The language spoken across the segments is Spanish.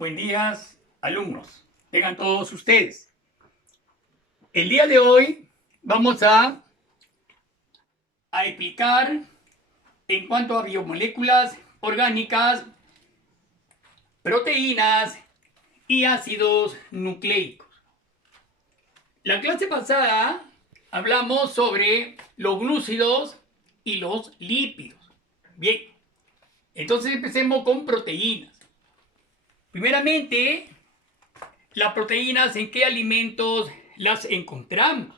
Buen día, alumnos. Tengan todos ustedes. El día de hoy vamos a explicar en cuanto a biomoléculas orgánicas, proteínas y ácidos nucleicos. La clase pasada hablamos sobre los glúcidos y los lípidos. Bien, entonces empecemos con proteínas. Primeramente, las proteínas, ¿en qué alimentos las encontramos?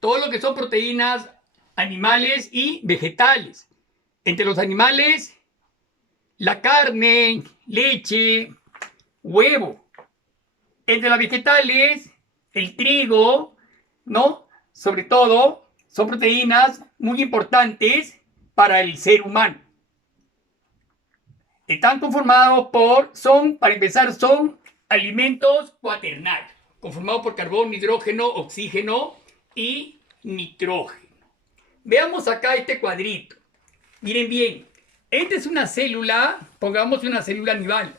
Todo lo que son proteínas animales y vegetales. Entre los animales, la carne, leche, huevo. Entre las vegetales, el trigo, ¿no? Sobre todo, son proteínas muy importantes para el ser humano. Están conformados para empezar, son alimentos cuaternarios, conformados por carbono, hidrógeno, oxígeno y nitrógeno. Veamos acá este cuadrito. Miren bien, esta es una célula, pongamos una célula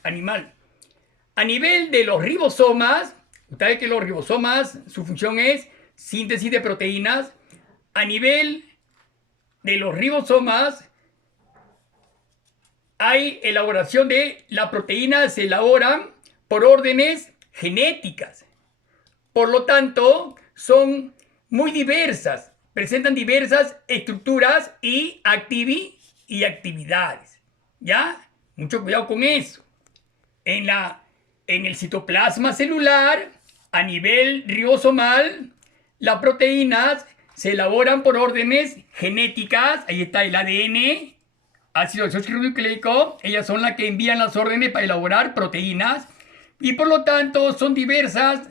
animal. A nivel de los ribosomas, ustedes que los ribosomas, su función es síntesis de proteínas. A nivel de los ribosomas, hay elaboración de las proteínas, se elaboran por órdenes genéticas. Por lo tanto, son muy diversas, presentan diversas estructuras y actividades. ¿Ya? Mucho cuidado con eso. En el citoplasma celular, a nivel ribosomal, las proteínas se elaboran por órdenes genéticas. Ahí está el ADN, ácido desoxirribonucleico. Ellas son las que envían las órdenes para elaborar proteínas. Y por lo tanto son diversas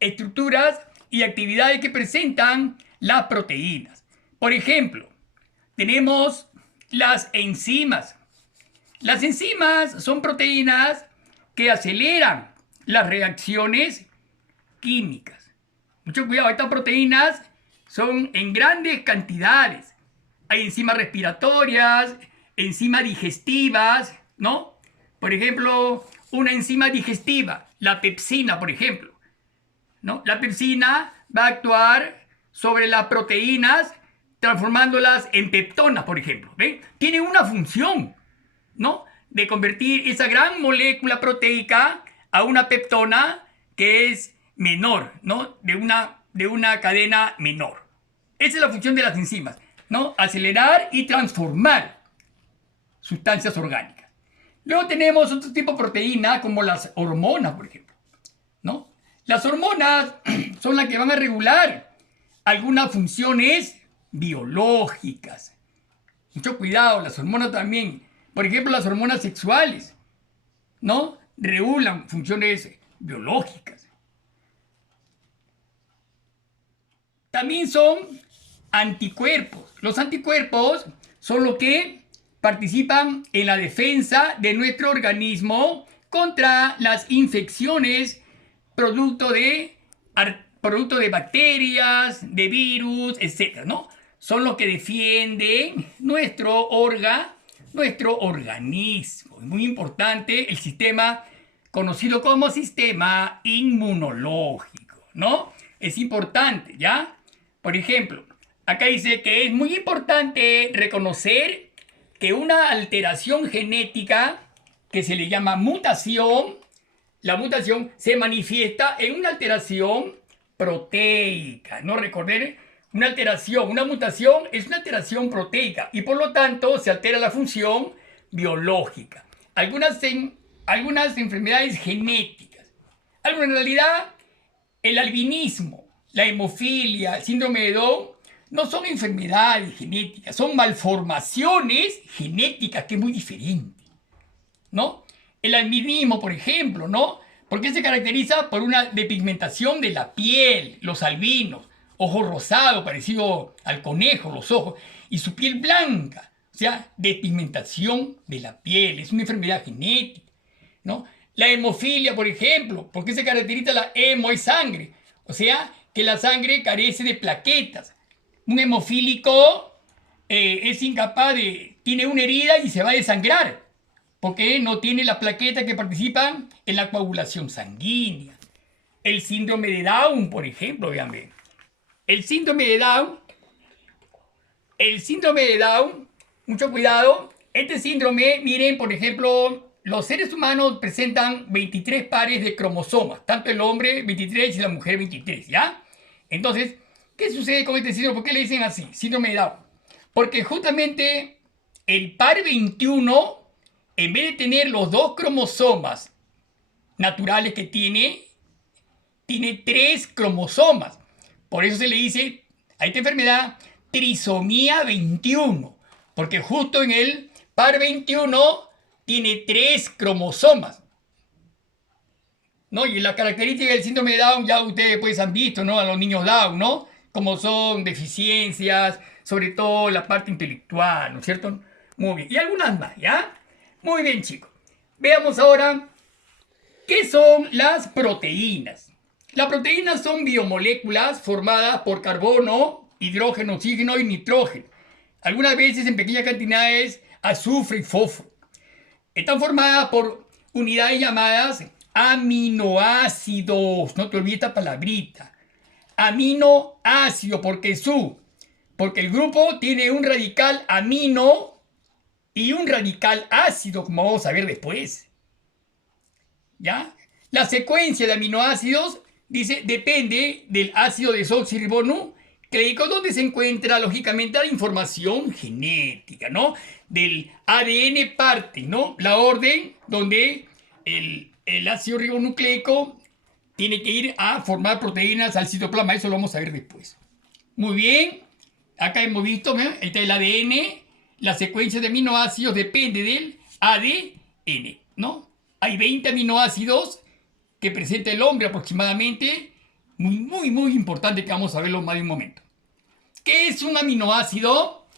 estructuras y actividades que presentan las proteínas. Por ejemplo, tenemos las enzimas. Las enzimas son proteínas que aceleran las reacciones químicas. Mucho cuidado, estas proteínas son en grandes cantidades. Hay enzimas respiratorias, enzimas digestivas, ¿no? Por ejemplo, una enzima digestiva, la pepsina, por ejemplo, ¿no? La pepsina va a actuar sobre las proteínas transformándolas en peptonas, por ejemplo. ¿Ven? Tiene una función, ¿no? De convertir esa gran molécula proteica a una peptona que es menor, ¿no? De una cadena menor. Esa es la función de las enzimas, ¿no? Acelerar y transformar sustancias orgánicas. Luego tenemos otro tipo de proteínas como las hormonas, por ejemplo, ¿no? Las hormonas son las que van a regular algunas funciones biológicas. Mucho cuidado, las hormonas también. Por ejemplo, las hormonas sexuales, ¿no? Regulan funciones biológicas. También son anticuerpos. Los anticuerpos son los que participan en la defensa de nuestro organismo contra las infecciones producto de bacterias, de virus, etc., ¿no? Son los que defienden nuestro organismo. Es muy importante el sistema conocido como sistema inmunológico, ¿no? Es importante, ¿ya? Por ejemplo, acá dice que es muy importante reconocer que una alteración genética que se le llama mutación, la mutación se manifiesta en una alteración proteica, ¿no? Recordar, una mutación es una alteración proteica y por lo tanto se altera la función biológica. Algunas enfermedades genéticas. En realidad, el albinismo, la hemofilia, el síndrome de Down, no son enfermedades genéticas, son malformaciones genéticas, que es muy diferente, ¿no? El albinismo, por ejemplo, ¿no? Porque se caracteriza por una despigmentación de la piel, los albinos, ojos rosados, parecido al conejo, los ojos, y su piel blanca, o sea, despigmentación de la piel, es una enfermedad genética, ¿no? La hemofilia, por ejemplo, ¿por qué se caracteriza? La hemo es sangre, o sea, que la sangre carece de plaquetas. Un hemofílico es incapaz tiene una herida y se va a desangrar, porque no tiene las plaquetas que participan en la coagulación sanguínea. El síndrome de Down, por ejemplo, véanme. El síndrome de Down, mucho cuidado. Este síndrome, miren, por ejemplo, los seres humanos presentan 23 pares de cromosomas, tanto el hombre 23 y la mujer 23, ¿ya? Entonces, ¿qué sucede con este síndrome? ¿Por qué le dicen así? Síndrome de Down. Porque justamente el par 21, en vez de tener los dos cromosomas naturales que tiene 3 cromosomas. Por eso se le dice a esta enfermedad trisomía 21, porque justo en el par 21 tiene 3 cromosomas. ¿No? Y la característica del síndrome de Down ya ustedes pues han visto, ¿no? A los niños Down, ¿no? Como son deficiencias, sobre todo la parte intelectual, ¿no es cierto? Muy bien. Y algunas más, ¿ya? Muy bien, chicos. Veamos ahora qué son las proteínas. Las proteínas son biomoléculas formadas por carbono, hidrógeno, oxígeno y nitrógeno. Algunas veces en pequeñas cantidades azufre y fósforo. Están formadas por unidades llamadas aminoácidos. No te olvides esta palabrita. Aminoácido, porque el grupo tiene un radical amino y un radical ácido, como vamos a ver después. ¿Ya? La secuencia de aminoácidos, dice, depende del ácido desoxirribonucleico, donde se encuentra, lógicamente, la información genética, ¿no? Del ADN parte, ¿no? La orden donde el ácido ribonucleico tiene que ir a formar proteínas al citoplasma. Eso lo vamos a ver después. Muy bien. Acá hemos visto, ¿eh? Este es el ADN. La secuencia de aminoácidos depende del ADN, ¿no? Hay 20 aminoácidos que presenta el hombre aproximadamente. Muy importante, que vamos a verlo más de un momento. ¿Qué es un aminoácido?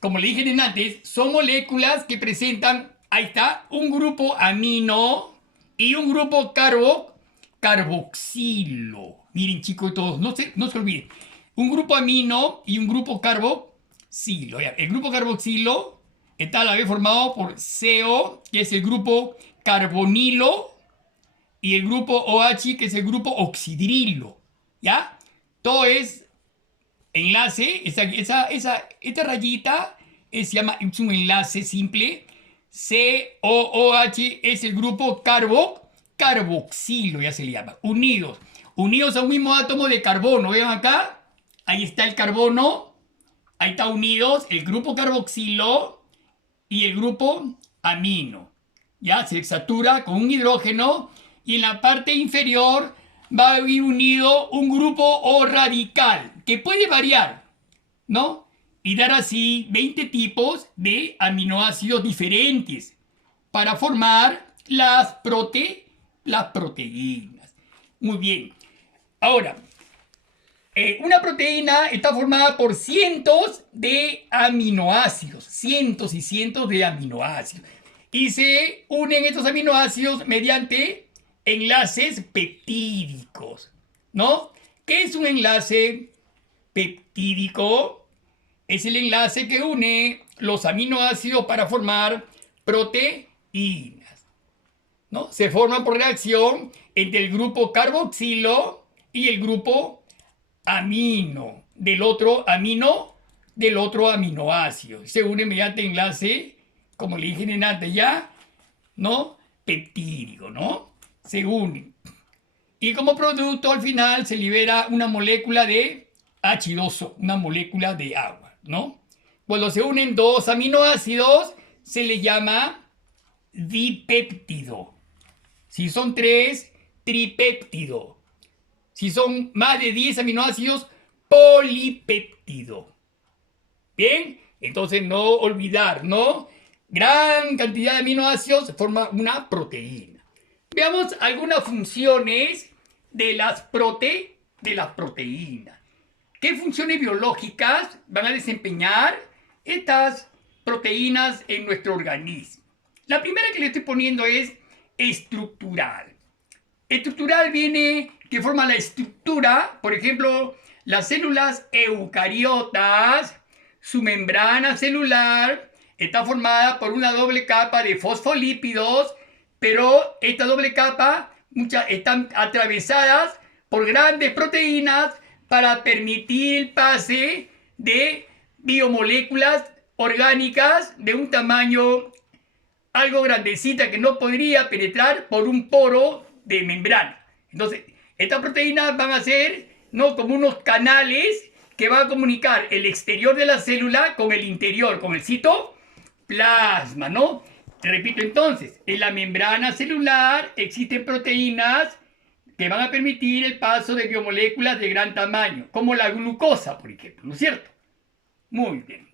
Como le dije antes, son moléculas que presentan, ahí está, un grupo amino y un grupo carboxilo. Miren, chicos, todos, no se olviden. Un grupo amino y un grupo carboxilo. El grupo carboxilo está a la vez formado por CO, que es el grupo carbonilo, y el grupo OH, que es el grupo oxidrilo. ¿Ya? Todo es enlace. Esta rayita es un enlace simple. COOH es el grupo carboxilo, ya se le llama. Unidos a un mismo átomo de carbono. ¿Ven acá? Ahí está el carbono. Ahí está unidos el grupo carboxilo y el grupo amino. Ya se satura con un hidrógeno, y en la parte inferior va a ir unido un grupo O radical, que puede variar, ¿no? Y dar así 20 tipos de aminoácidos diferentes para formar las proteínas. Muy bien. Ahora, una proteína está formada por cientos de aminoácidos, cientos y cientos de aminoácidos. Y se unen estos aminoácidos mediante enlaces peptídicos, ¿no? ¿Qué es un enlace peptídico? Es el enlace que une los aminoácidos para formar proteínas, ¿no? Se forman por reacción entre el grupo carboxilo y el grupo amino del otro aminoácido. Se une mediante enlace, como le dije antes ya, ¿no? Peptídico, ¿no? Se unen. Y como producto, al final, se libera una molécula de H2O, una molécula de agua, ¿no? Cuando se unen dos aminoácidos, se le llama dipéptido. Si son 3, tripéptido. Si son más de 10 aminoácidos, polipéptido. Bien, entonces no olvidar, ¿no? Gran cantidad de aminoácidos forma una proteína. Veamos algunas funciones de las proteínas. ¿Qué funciones biológicas van a desempeñar estas proteínas en nuestro organismo? La primera que le estoy poniendo es estructural. Estructural viene que forma la estructura, por ejemplo, las células eucariotas, su membrana celular, está formada por una doble capa de fosfolípidos, pero esta doble capa están atravesadas por grandes proteínas para permitir el pase de biomoléculas orgánicas de un tamaño algo grandecita que no podría penetrar por un poro de membrana. Entonces, estas proteínas van a ser, ¿no?, como unos canales que van a comunicar el exterior de la célula con el interior, con el citoplasma, ¿no? Repito entonces, en la membrana celular existen proteínas que van a permitir el paso de biomoléculas de gran tamaño, como la glucosa, por ejemplo, ¿no es cierto? Muy bien.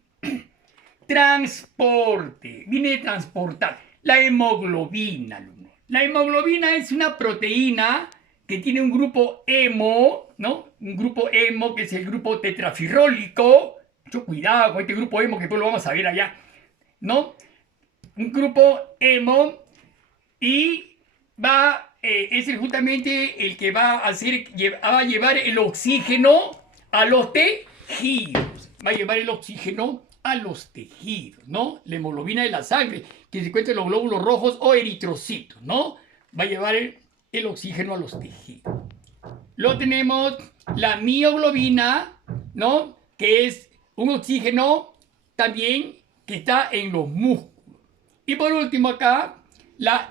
Transporte, viene de transportar. La hemoglobina, alumno. La hemoglobina es una proteína que tiene un grupo hemo, ¿no? Un grupo hemo que es el grupo tetrafirrólico. Mucho cuidado con este grupo hemo que después lo vamos a ver allá, ¿no? Un grupo hemo y es justamente el que va a llevar el oxígeno a los tejidos. Va a llevar el oxígeno a los tejidos, ¿no? La hemoglobina de la sangre, que se encuentra en los glóbulos rojos o eritrocitos, ¿no? Va a llevar el oxígeno a los tejidos. Luego tenemos la mioglobina, ¿no? Que es un oxígeno también que está en los músculos. Y por último acá, la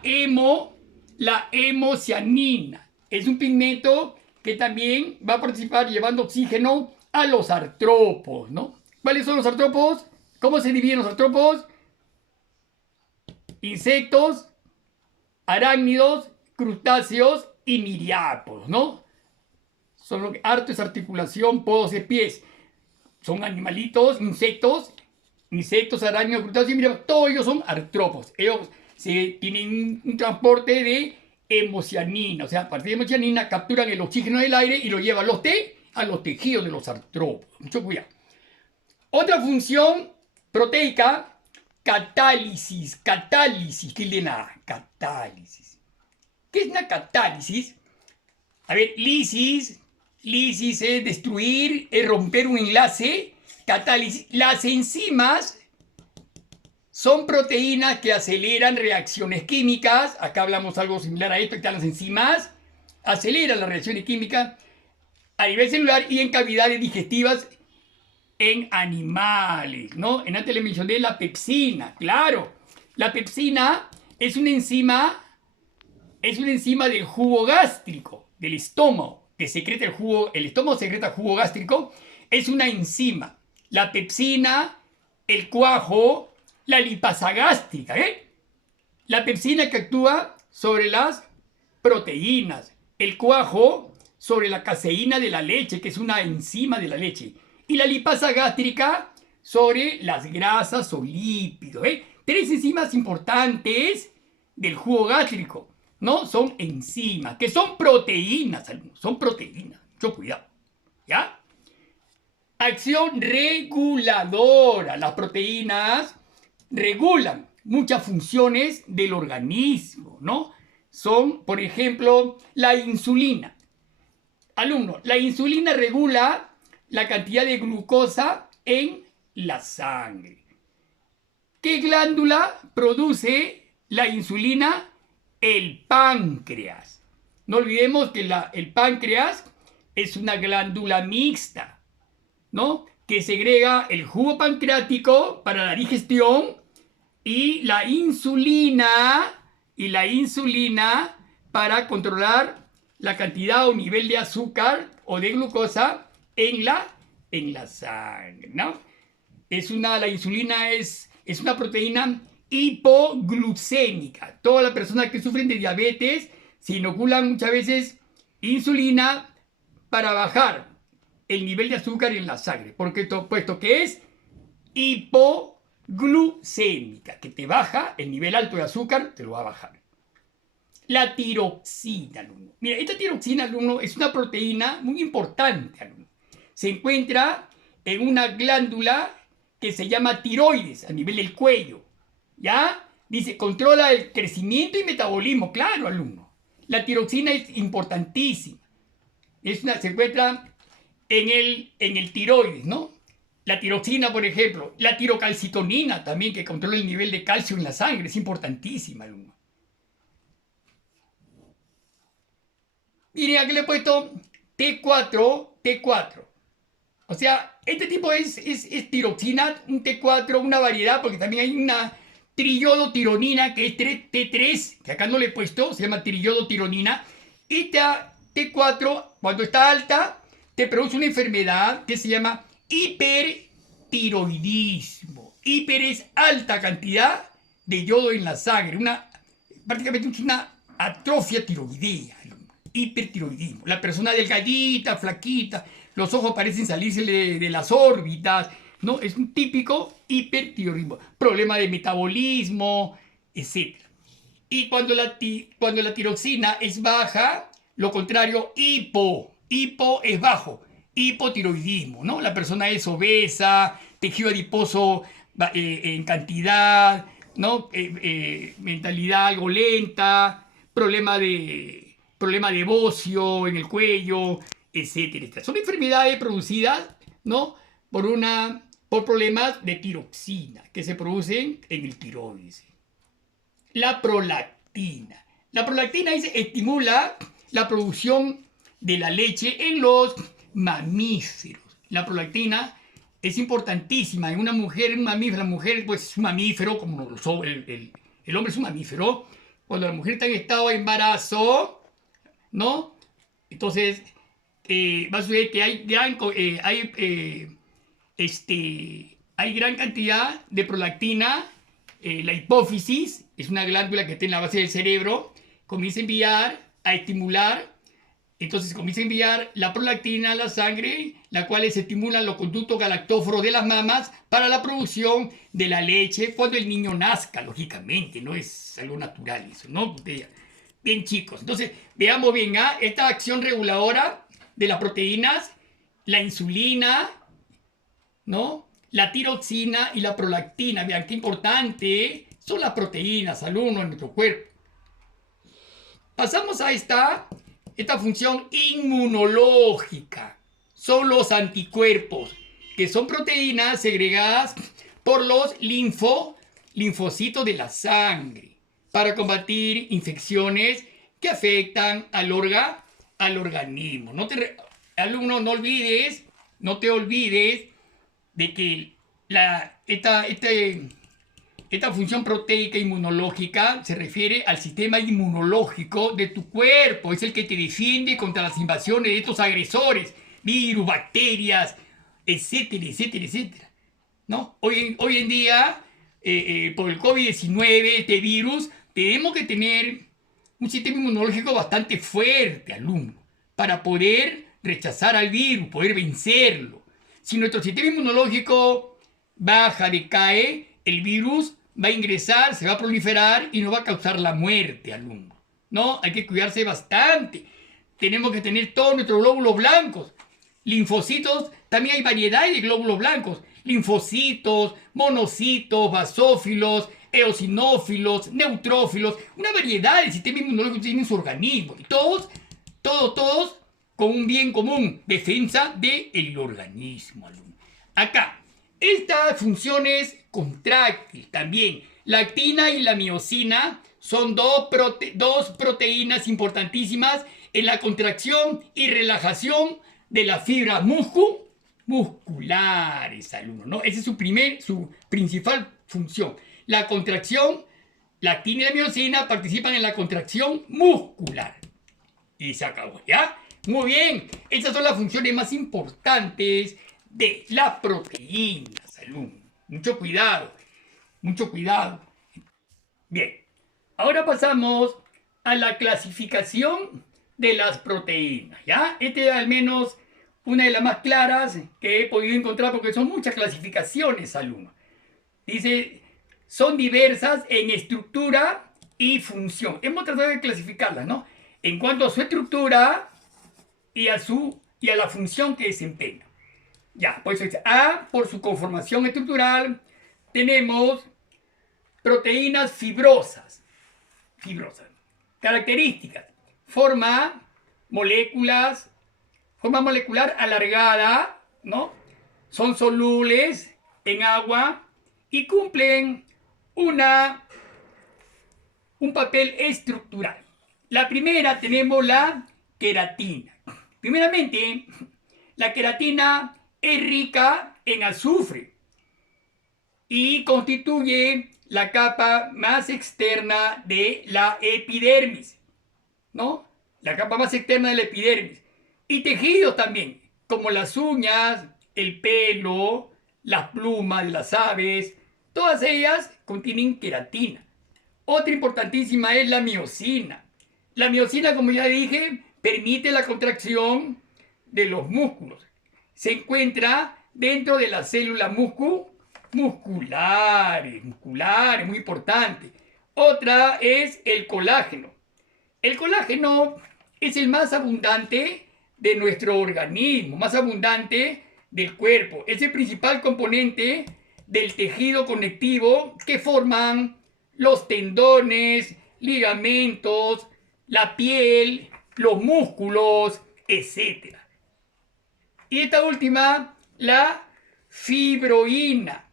hemocianina. Es un pigmento que también va a participar llevando oxígeno a los artrópodos, ¿no? ¿Cuáles son los artrópodos? ¿Cómo se dividen los artrópodos? Insectos, arácnidos, crustáceos y miriápodos, ¿no? Son lo que arto es articulación, podos de pies. Son animalitos, insectos, arácnidos, crustáceos y miriápodos. Todos ellos son artrópodos. Ellos tienen un transporte de hemocianina. O sea, a partir de hemocianina capturan el oxígeno del aire y lo llevan a los tejidos de los artrópodos. Mucho cuidado. Otra función proteica, catálisis, tilde catálisis. ¿Qué es una catálisis? A ver, lisis es destruir, es romper un enlace. Catálisis, las enzimas son proteínas que aceleran reacciones químicas. Acá hablamos algo similar a esto, que las enzimas aceleran las reacciones químicas a nivel celular y en cavidades digestivas en animales, ¿no? Antes le mencioné la pepsina, claro. La pepsina es una enzima del jugo gástrico, del estómago, que secreta el estómago secreta jugo gástrico, es una enzima. La pepsina, el cuajo, la lipasa gástrica, ¿eh? La pepsina que actúa sobre las proteínas, el cuajo sobre la caseína de la leche, que es una enzima de la leche, y la lipasa gástrica sobre las grasas o lípidos, ¿eh? Tres enzimas importantes del jugo gástrico, ¿no? Son enzimas, que son proteínas, son proteínas, mucho cuidado, ¿ya? Acción reguladora. Las proteínas regulan muchas funciones del organismo, ¿no? Son, por ejemplo, la insulina. Alumno, la insulina regula la cantidad de glucosa en la sangre. ¿Qué glándula produce la insulina? El páncreas. No olvidemos que el páncreas es una glándula mixta, ¿no? Que segrega el jugo pancreático para la digestión y la insulina para controlar la cantidad o nivel de azúcar o de glucosa en la sangre, ¿no? La insulina es una proteína hipoglucémica. Todas las personas que sufren de diabetes se inoculan muchas veces insulina para bajar el nivel de azúcar en la sangre, puesto que es hipoglucémica, que te baja el nivel alto de azúcar, te lo va a bajar. La tiroxina, alumno. Mira, esta tiroxina, alumno, es una proteína muy importante, alumno. Se encuentra en una glándula que se llama tiroides, a nivel del cuello. ¿Ya? Dice, controla el crecimiento y metabolismo. Claro, alumno. La tiroxina es importantísima. Se encuentra en el tiroides, ¿no? La tiroxina, por ejemplo, la tirocalcitonina también, que controla el nivel de calcio en la sangre, es importantísima, alumno. Miren, aquí le he puesto T4, T4. O sea, este tipo es tiroxina, un T4, una variedad, porque también hay una triiodotironina que es T3, que acá no le he puesto, se llama triiodotironina. Y T4, cuando está alta, te produce una enfermedad que se llama hipertiroidismo. Hiper es alta cantidad de yodo en la sangre, prácticamente una atrofia tiroidea, hipertiroidismo. La persona delgadita, flaquita, los ojos parecen salirse de las órbitas, ¿no? Es un típico hipertiroidismo. Problema de metabolismo, etc. Y cuando la tiroxina es baja, lo contrario, hipo es bajo, hipotiroidismo, ¿no? La persona es obesa, tejido adiposo en cantidad, ¿no? Mentalidad algo lenta, problema de bocio en el cuello, etcétera, etcétera. Son enfermedades producidas, ¿no? por problemas de tiroxina que se producen en el tiroides. La prolactina. La prolactina estimula la producción de la leche en los mamíferos. La prolactina es importantísima en una mujer, un mamífero. La mujer pues, es un mamífero, como el hombre es un mamífero. Cuando la mujer está en estado de embarazo, ¿no? Entonces, va a suceder que hay gran cantidad de prolactina. La hipófisis es una glándula que está en la base del cerebro, comienza a estimular, entonces comienza a enviar la prolactina a la sangre, la cual estimula los conductos galactóforos de las mamas para la producción de la leche cuando el niño nazca, lógicamente, no es algo natural eso, ¿no? Bien, chicos, entonces veamos bien, esta acción reguladora de las proteínas, la insulina, ¿no? La tiroxina y la prolactina. Vean qué importante son las proteínas, alumnos, en nuestro cuerpo. Pasamos a esta función inmunológica. Son los anticuerpos, que son proteínas segregadas por los linfocitos de la sangre para combatir infecciones que afectan al organismo. Alumno, no te olvides de que esta función proteica inmunológica se refiere al sistema inmunológico de tu cuerpo. Es el que te defiende contra las invasiones de estos agresores, virus, bacterias, etcétera, etcétera, etcétera, ¿no? Hoy en día, por el COVID-19, este virus, tenemos que tener un sistema inmunológico bastante fuerte, alumno, para poder rechazar al virus, poder vencerlo. Si nuestro sistema inmunológico baja, decae, el virus va a ingresar, se va a proliferar y nos va a causar la muerte, alumno. ¿No? Hay que cuidarse bastante. Tenemos que tener todos nuestros glóbulos blancos. Linfocitos, también hay variedades de glóbulos blancos. Linfocitos, monocitos, basófilos, eosinófilos, neutrófilos. Una variedad de sistema inmunológico tiene en su organismo. Y todos con un bien común, defensa del organismo, alumno. Acá, estas funciones contráctiles también. La actina y la miosina son dos proteínas importantísimas en la contracción y relajación de las fibras musculares, alumno, ¿no? Esa es su principal función. La contracción, la actina y la miosina participan en la contracción muscular. Y se acabó, ¿ya? Muy bien, estas son las funciones más importantes de las proteínas, alumno. Mucho cuidado, mucho cuidado. Bien, ahora pasamos a la clasificación de las proteínas, ¿ya? Esta es al menos una de las más claras que he podido encontrar porque son muchas clasificaciones, alumno. Dice, son diversas en estructura y función. Hemos tratado de clasificarlas, ¿no? En cuanto a su estructura y a la función que desempeña. Ya, por eso dice A, por su conformación estructural, tenemos proteínas fibrosas. Características: forma molecular alargada, ¿no? son solubles en agua y cumplen un papel estructural. La primera tenemos la queratina. Primeramente, la queratina es rica en azufre y constituye la capa más externa de la epidermis, ¿no? La capa más externa de la epidermis. Y tejidos también, como las uñas, el pelo, las plumas de las aves, todas ellas contienen queratina. Otra importantísima es la miosina. La miosina, como ya dije, permite la contracción de los músculos. Se encuentra dentro de las células musculares, muy importante. Otra es el colágeno. El colágeno es el más abundante de nuestro organismo, más abundante del cuerpo. Es el principal componente del tejido conectivo que forman los tendones, ligamentos, la piel, los músculos, etc. Y esta última, la fibroína.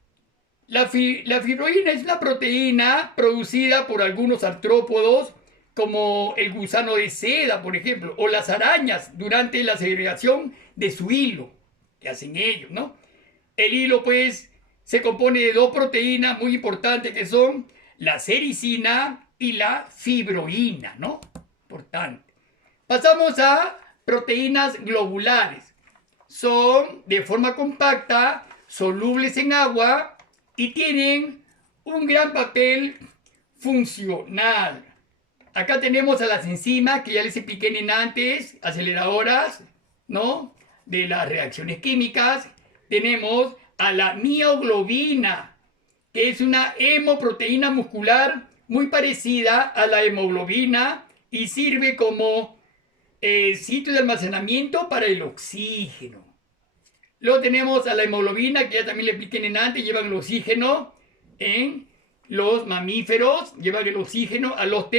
La fibroína es una proteína producida por algunos artrópodos, como el gusano de seda, por ejemplo, o las arañas durante la segregación de su hilo, que hacen ellos, ¿no? El hilo, pues, se compone de dos proteínas muy importantes que son la sericina y la fibroína, ¿no? Importante. Pasamos a proteínas globulares. Son de forma compacta, solubles en agua y tienen un gran papel funcional. Acá tenemos a las enzimas que ya les expliqué antes, aceleradoras, ¿no?, de las reacciones químicas. Tenemos a la mioglobina, que es una hemoproteína muscular muy parecida a la hemoglobina y sirve como sitio de almacenamiento para el oxígeno. Luego tenemos a la hemoglobina, que ya también le expliqué antes, llevan el oxígeno en los mamíferos, llevan el oxígeno a los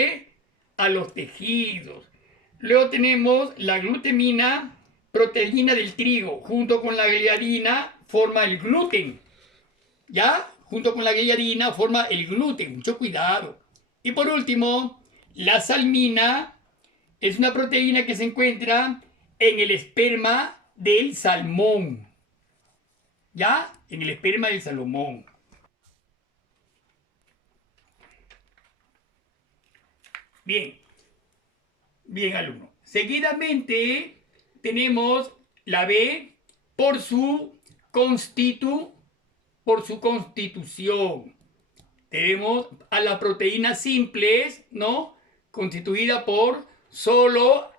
tejidos. Luego tenemos la glutamina, proteína del trigo, junto con la gliadina forma el gluten. ¿Ya? Junto con la gliadina forma el gluten, mucho cuidado. Y por último, la salmina es una proteína que se encuentra en el esperma del salmón. ¿Ya? En el esperma del salmón. Bien. Bien, alumno. Seguidamente tenemos la B por su constitución. Tenemos a las proteínas simples, ¿no?, constituida por solo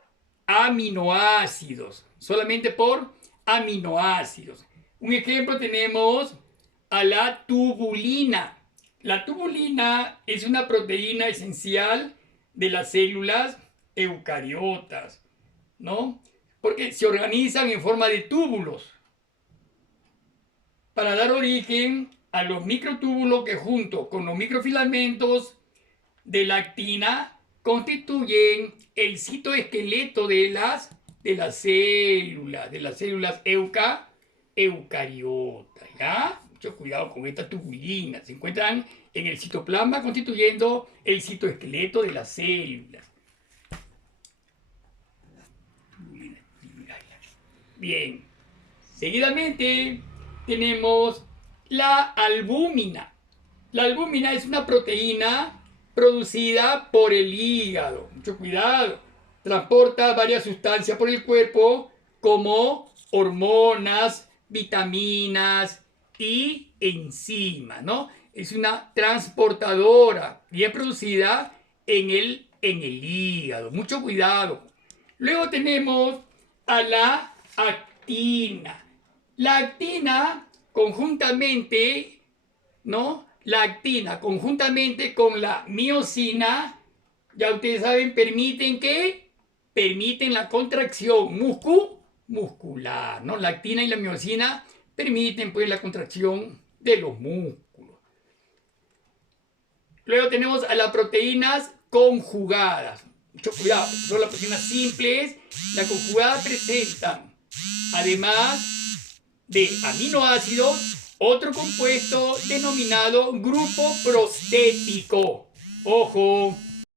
aminoácidos, solamente por aminoácidos. Un ejemplo tenemos a la tubulina. La tubulina es una proteína esencial de las células eucariotas, ¿no?, porque se organizan en forma de túbulos para dar origen a los microtúbulos que junto con los microfilamentos de la actina constituyen el citoesqueleto de las células eucariotas, ¿ya? Mucho cuidado con esta tubulina. Se encuentran en el citoplasma constituyendo el citoesqueleto de las células. Bien. Seguidamente tenemos la albúmina. La albúmina es una proteína producida por el hígado. Mucho cuidado. Transporta varias sustancias por el cuerpo como hormonas, vitaminas y enzimas, ¿no? Es una transportadora bien producida en el hígado. Mucho cuidado. Luego tenemos a la actina. La actina conjuntamente, ¿no?, la actina conjuntamente con la miosina, ya ustedes saben, permiten la contracción muscular, ¿no? La actina y la miosina permiten, pues, la contracción de los músculos. Luego tenemos a las proteínas conjugadas. Mucho cuidado, son las proteínas simples. Las conjugadas presentan, además de aminoácidos otro compuesto denominado grupo prostético. Ojo.